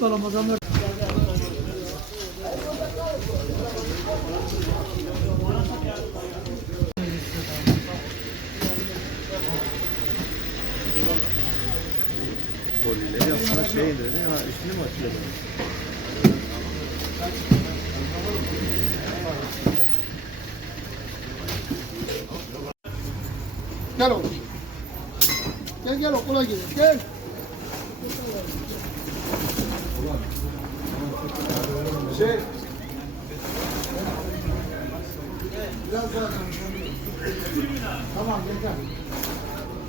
Ramazanlar. Kolileri yapsana şey indirdi ya üstüne mi atıyor? Gel oğlum. Gel okula gidelim. Gel. Şey. Biraz daha. Tamam yeter.